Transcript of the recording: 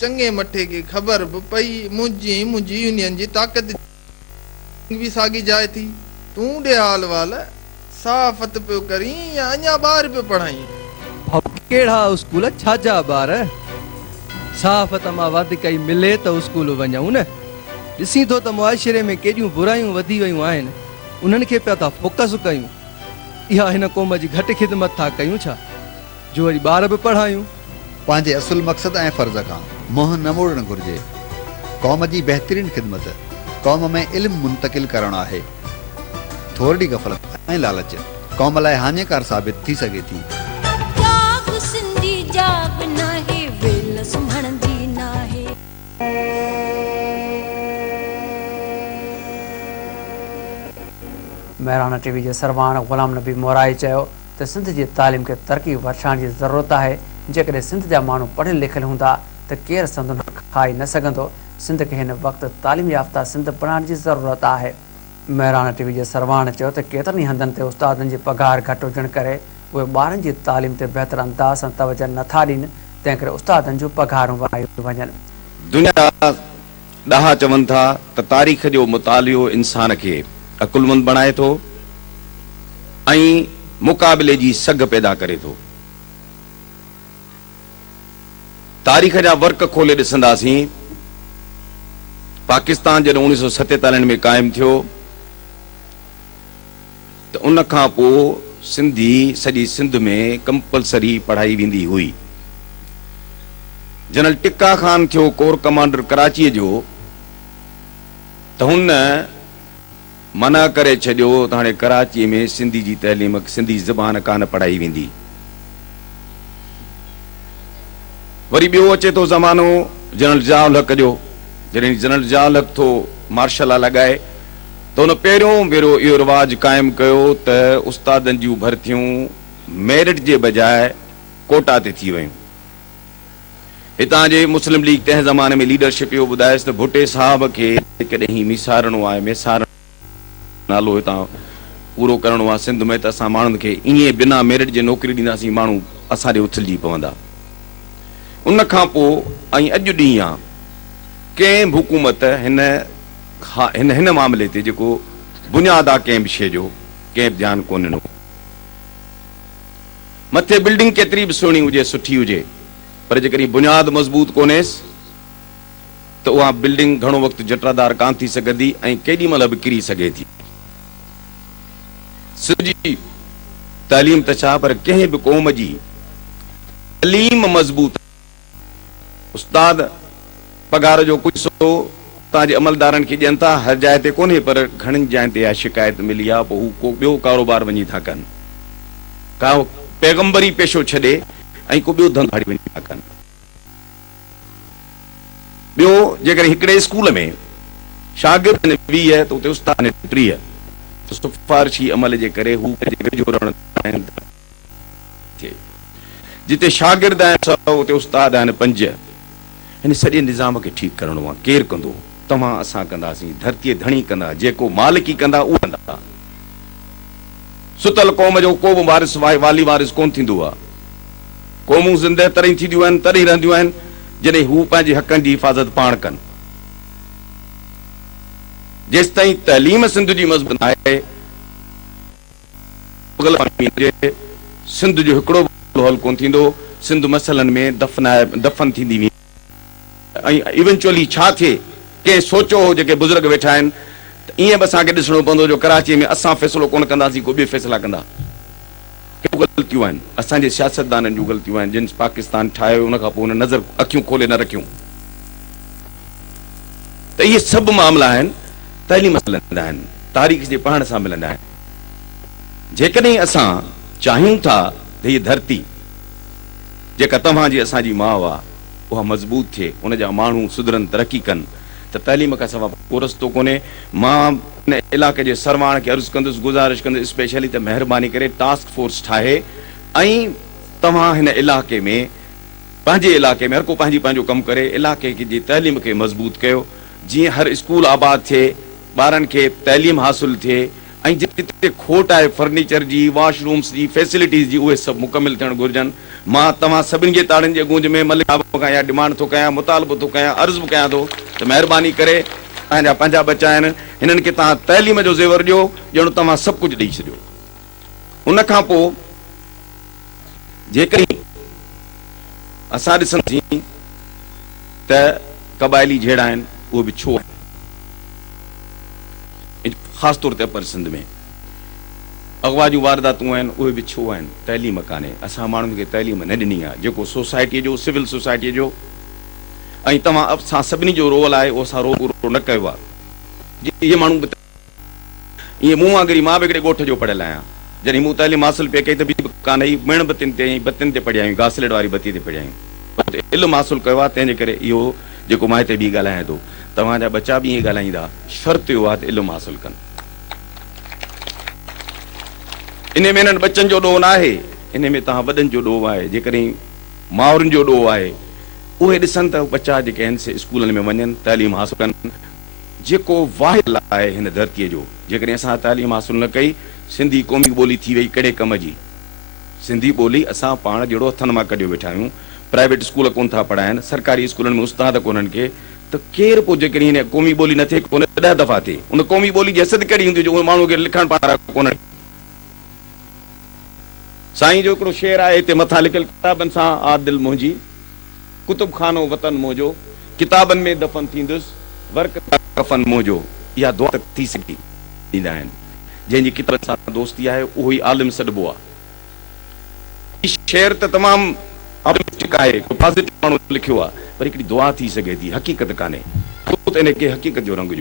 चंगे मठे के खबर पई मुंजी यूनियन जी ताकत भी सागी जाए थी। तू दे हाल वाल साफत पे करी या अन्या बार पे पढ़ाई केड़ा स्कूल छाजा बार साफत मां वध कई मिले तो स्कूल वञूं न। ॾिसी थो त मुआशिरे में केॾियूं बुरायूं वधी वयूं आहिनि, उन्हनि खे पिया था फोकस कयूं। इहा हिन क़ौम जी घटि ख़िदमत था कयूं छा जो वरी ॿार बि पढ़ायूं। पंहिंजे असुल मक़सद ऐं फ़र्ज़ खां मुंहुं न मोड़णु घुरिजे। क़ौम जी बहितरीन ख़िदमत क़ौम में इल्मु मुंतक़िल करणु आहे। थोरी गफ़लत ऐं लालच क़ौम लाइ हानिकार साबित थी सघे थी। महराना टीवी जे सरवान ग़ुलाम नबी मोराई चयो त सिंध जी तालीम खे तरक़ी बख़्शाइण जी ज़रूरत आहे। जेकॾहिं सिंध जा माण्हू पढ़ियल लिखियल हूंदा त केरु संदन खाई न सघंदो। सिंध खे हिन वक़्तु तालीम याफ़्ता सिंध बणाइण जी ज़रूरत आहे। महराना टीवी जे सरवान चयो त केतिरनि ई हंधनि ते उस्तादनि जी पघार घटि हुजण करे उहे ॿारनि जी तालीम ते बहितर अंदाज़ सां तवजह नथा ॾियनि, तंहिं करे उस्तादनि जूं पघारूं वधायूं वञनि। दुनिया ॾाहा चवनि था त तारीख़ जो मुतालियो इंसान खे अकुलमंद बणाए थो ऐं मुक़ाबिले जी सघ पैदा करे थो। तारीख़ जा वर्क खोले ॾिसंदासीं। पाकिस्तान जॾहिं 1947 में क़ाइमु थियो त उन खां पोइ सिंधी सॼी सिंध में कंपलसरी पढ़ाई वेंदी हुई। जनरल टिक्का खान थियो कोर कमांडर कराचीअ जो त हुन मना करे छॾियो त हाणे कराची में सिंधी जी तइलीम सिंधी ज़बान कान पढ़ाई वेंदी। वरी ॿियो अचे थो ज़मानो जनरल ज़ियाउल हक़ जो। जॾहिं जनरल ज़ियाउल हक़ थो मार्शल लॻाए त हुन पहिरियों भेरो इहो रिवाज क़ाइमु कयो त उस्तादनि जूं भर्तियूं मेरिट जे बजाए कोटा ते थी वयूं। हितां जे मुस्लिम लीग तंहिं ज़माने में लीडरशिप इहो ॿुधायसि त भुटे साहब खे कॾहिं मिसारणो आहे मिसार नालो हितां पूरो करणो आहे सिंध में त असां माण्हुनि खे ईअं बिना मेरिट जे नौकिरी ॾींदासीं, माण्हू असां ॾे उथलजी पवंदा। उन खां पोइ ऐं अॼु ॾींहुं आहे कंहिं बि हुकूमत हिन मामले ते जेको बुनियाद आहे कंहिं बि शइ जो कंहिं बि ध्यानु कोन ॾिनो। मथे बिल्डिंग केतिरी बि सुहिणी हुजे सुठी हुजे पर जेकॾहिं बुनियाद मज़बूत कोन्हेसि त उहा बिल्डिंग घणो वक़्तु जटरादार कान थी सघंदी ऐं केॾी महिल बि किरी सघे थी। सिंधी तालीम त छा पर कंहिं बि क़ौम जी तालीम मज़बूत उस्ताद पघार जो कुझु सो तव्हांजे अमलदारनि खे ॾियनि था। हर जाइ ते कोन्हे पर घणनि जाइनि ते शिकायत मिली आहे पोइ हू को ॿियो कारोबार वञी था कनि, का पैगंबरी पेशो छॾे ऐं को ॿियो धंधो वञी था कनि। ॿियो जेकॾहिं हिकिड़े स्कूल में शागिर्द 20 त उते उस्ताद 30 सिफारिशी अमल जे करे हू जिते शागिर्द आहिनि 100 उते उस्ताद आहिनि 5। हिन सॼे निज़ाम खे ठीकु करणो आहे। केरु कंदो? तव्हां असां कंदासीं। धरतीअ धणी कंदा, जेको मालिकी कंदा उहो कंदा। सुतल क़ौम जो को बि वारिस वाली वारिस कोन थींदो आहे। क़ौमूं ज़िंदह तॾहिं थींदियूं आहिनि तॾहिं रहंदियूं आहिनि जॾहिं हू पंहिंजे हक़नि जी हिफ़ाज़त पाण कनि। जेसि ताईं तइलीम सिंध जी मज़बूत आहे सिंध जो हिकिड़ो हल कोन थींदो। सिंध मसइलनि में दफ़न थींदी वेंदी ऐं इवेंचुअली छा थिए कंहिं सोचियो हो जेके बुज़ुर्ग वेठा आहिनि त ईअं बि असांखे ॾिसणो पवंदो जो कराची में असां फ़ैसिलो कोन कंदासीं को ॿिए फ़ैसिला कंदा। कहिड़ियूं ग़लतियूं आहिनि असांजे सियासतदाननि जूं ग़लतियूं आहिनि जिन पाकिस्तान ठाहियो उन खां पोइ हुन नज़र अखियूं खोले न रखियूं। त इहे सभु मामला आहिनि तइलीम मिलंदा आहिनि, तारीख़ जे पढ़ण सां मिलंदा आहिनि। जेकॾहिं असां चाहियूं था त हीअ धरती जेका तव्हांजी असांजी माउ आहे उहा मज़बूत थिए, उन जा माण्हू सुधरनि तरक़ी कनि त तइलीम खां सवाइ को रस्तो कोन्हे। मां हिन इलाइक़े जे सरवाण खे अर्ज़ु कंदुसि गुज़ारिश कंदुसि स्पेशली त महिरबानी करे टास्क फोर्स ठाहे ऐं तव्हां हिन इलाइक़े में पंहिंजे इलाइक़े में हर को पंहिंजो कमु करे इलाइक़े जी तइलीम खे मज़बूत कयो जीअं हर स्कूल आबाद थिए, ॿारनि खे तइलीम हासिलु थिए, ऐं जिते खोट आहे फर्नीचर जी, वॉशरूम्स जी, फैसिलिटीज़ जी, उहे सभु मुकमिल थियणु घुरिजनि। मां तव्हां सभिनी जे ताड़ियुनि जे गूंज में मलिक साहब खां डिमांड थो कयां, मुतालबो थो कयां, अर्ज़ु बि कयां थो त महिरबानी करे तव्हांजा 5 बचा आहिनि, हिननि खे तव्हां तइलीम जो ज़ेवर ॾियो ॼणो तव्हां सभु कुझु ॾेई छॾियो। उन खां पोइ जेकॾहिं असां ॾिसंदासीं त क़बाइली जहिड़ा आहिनि उहे बि छो आहिनि, ख़ासि तौर ते अपर सिंध में अगवा जूं वारदातूं आहिनि उहे बि छो आहिनि, तइलीम कान्हे। असां माण्हुनि खे तइलीम न ॾिनी आहे, जेको सोसाइटीअ जो, सिविल सोसाइटीअ जो, ऐं तव्हां असां सभिनी जो रोल आहे उहो असां पूरो न कयो आहे। इहे माण्हू ईअं मूं वांगुरु मां बि हिकिड़े ॻोठ जो पढ़ियल आहियां, जॾहिं मूं तइलीम हासिल पे कई त बि कान ई मिण बतियुनि ते ऐं बतियुनि ते पढ़िया आहियूं, घासलेट वारी बती ते पढ़िया आहियूं, इल्मु हासिल कयो आहे। तंहिंजे करे इहो जेको मां हिते बि ॻाल्हायां थो, तव्हांजा बचा बि ईअं ॻाल्हाईंदा, शर्त इहो आहे त इल्मु हासिल कनि। इन में हिननि बचनि जो ॾोह न आहे, इन में तव्हां वॾनि जो ॾोह आहे। जेकॾहिं माउरुनि जो ॾोह आहे, उहे ॾिसनि त बचा जेके आहिनि से स्कूलनि में वञनि, तइलीम हासिल कनि। जेको वाहिद आहे हिन धरतीअ जो, जेकॾहिं असां तइलीम हासिल न कई, सिंधी क़ौमी ॿोली थी वई कहिड़े कम जी? सिंधी ॿोली असां पाण जहिड़ो हथनि मां कढियो वेठा आहियूं, प्राइवेट स्कूल कोन था पढ़ाइनि, सरकारी स्कूलनि में उस्ताद कोन्हनि के, त केरु पोइ जेकॾहिं हिन क़ौमी ॿोली न थिए कोन 10 दफ़ा थिए, उन क़ौमी ॿोली जी हैसियत कहिड़ी हूंदी जो उहे माण्हू खे लिखण पढ़ण कोन। साईं जो हिकिड़ो शेर आहे हिते मथां लिखियल, किताबनि सां आदिल मुंहिंजी, कुतुब खानो वतन मुंहिंजो, किताबनि में दफ़न थींदुसि, वर्क कफ़न मुंहिंजो। इहा दुआ थी सघी ॾींदा आहिनि, जंहिंजी किताबनि सां दोस्ती आहे उहो ई आलिम सॾिबो आहे। शेर त तमामु ऑप्टिमिस्टिक आहे, पॉज़िटिव माण्हू लिखियो आहे, पर हिकिड़ी दुआ थी सघे थी, हक़ीक़त कान्हे, इन खे हक़ीक़त जो रंग